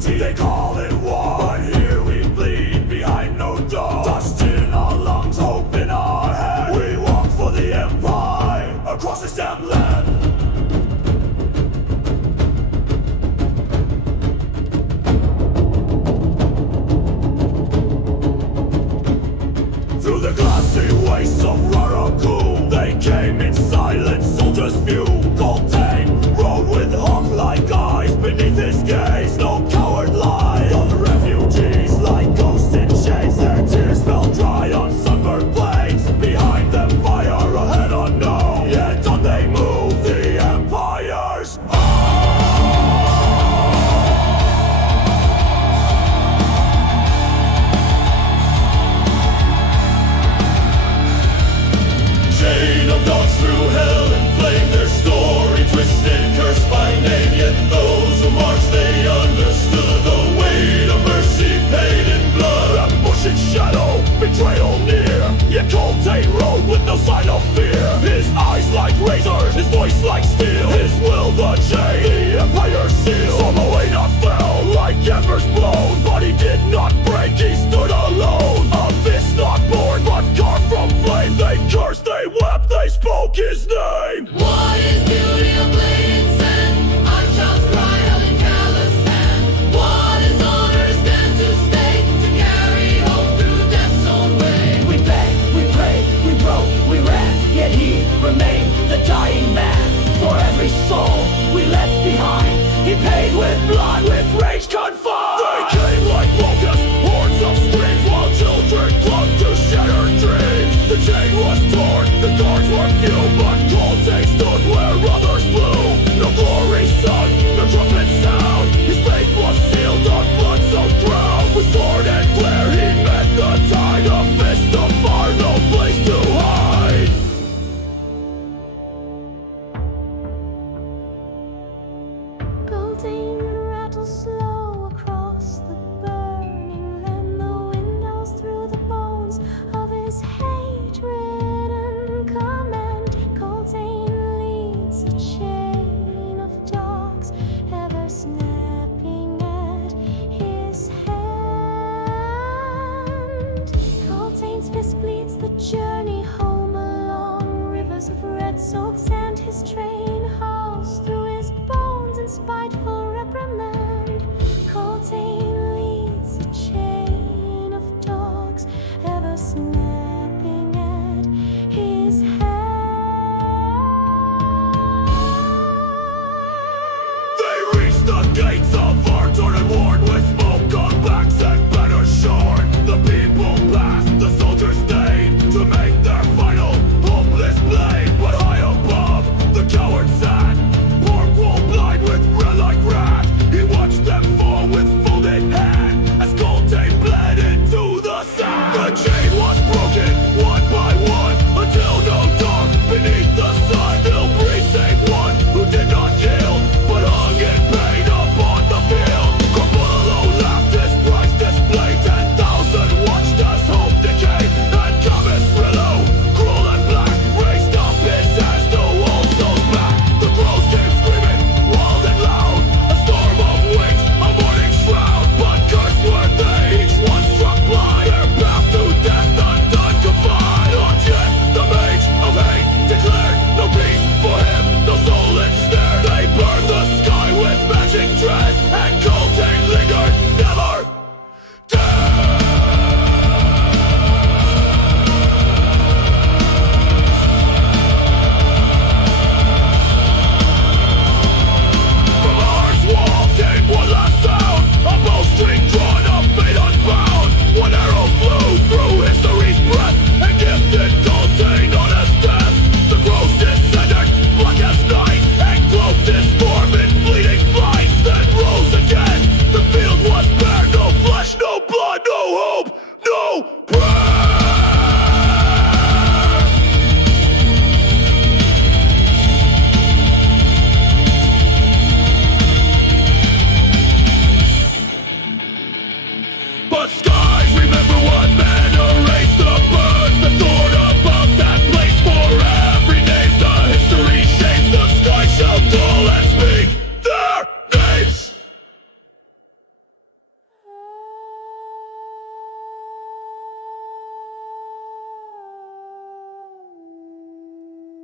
duty, they call it war. But here we bleed behind no door. Dust in our lungs, hope in our head. We walk for the empire across this damn land. Through the glassy wastes of Raraku, they came in silence, soldiers few. Coltaine rode with hawk-like eyes beneath his gaze. No coward lied on the refugees like ghosts in chains. Their tears fell dry on sunburned blades. Behind them fire, ahead unknown. Yet on they move, the empires. Chain of dogs through hell and flame, their story twisted, cursed by name. Yet those who marched, they understood the weight of mercy paid in blood. Ambush in shadow, betrayal near. Yet Coltaine rode with no sign of fear. His eyes like razors, his voice like steel. His will the chain, the empire seal. Sormo Enath fell like embers blown, but he did not break, he stood alone. A fist not born, but carved from flame. They cursed, they wept, they spoke his name. What is beauty, a blade in sand? Our child's cry held in callous hand. What is honor, stand to stay, to carry hope through death's own way. We begged, we prayed, we broke, we ran, yet he remained the dying man. For every soul we left behind, he paid with blood, with rage confined. They came like locusts, hordes of screams, while children clung to shattered dreams. The chain was torn, the guards were few, but Coltaine stood where others flew. No glory sung, no trumpet sound. His fate was sealed on blood-soaked ground. With sword and glare he met the tide. A fist of fire, no place to hide. Coltaine rattles slow across the burning land. The wind howls through the bones of his hatred and command. Coltaine leads a chain of dogs, ever snapping at his hand. Coltaine's fist bleeds the journey home along rivers of red-soaked sand. His train howls through his bones in spiteful reprimand. Coltaine leads a chain of dogs, ever snapping at his hand. They reached the gates of our torn ward with smoke on backs and banners shorn. The people passed, the soldiers stayed to make their final hopeless blade. But high above, the coward sat, pork wool blind with red like rat. He watched them fall with folded hand as Coltaine bled into the sand. The chain was broken one by one until no dog beneath the sun still breathed save one who did not yield but hung in pain upon the field. Corpullo laughed his price displayed. 10,000 watched as hope decayed. And Cabezrillo, cruel and black, raised up his hands to hold those back. The crows came screaming, wild and loud. A storm of wings, a morning shroud. But cursed were they, each one struck blind. Their path to death undone confined. Not yet the mage of hate declared no peace for him, no soul ensnared. They burned the sky with magic dread, and Coltaine lingered, never dead. From Ars wall came one last sound, a bowstring drawn, a fate unbound. One arrow flew through history's breath and gifted Coltaine on his death. The crows descended black as night and cloaked his form in fleeting flight, then rose again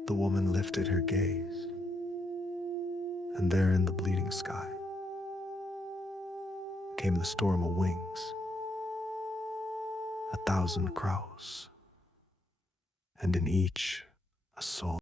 The woman lifted her gaze, and there in the bleeding sky came the storm of wings, 1,000 crows, and in each a soul.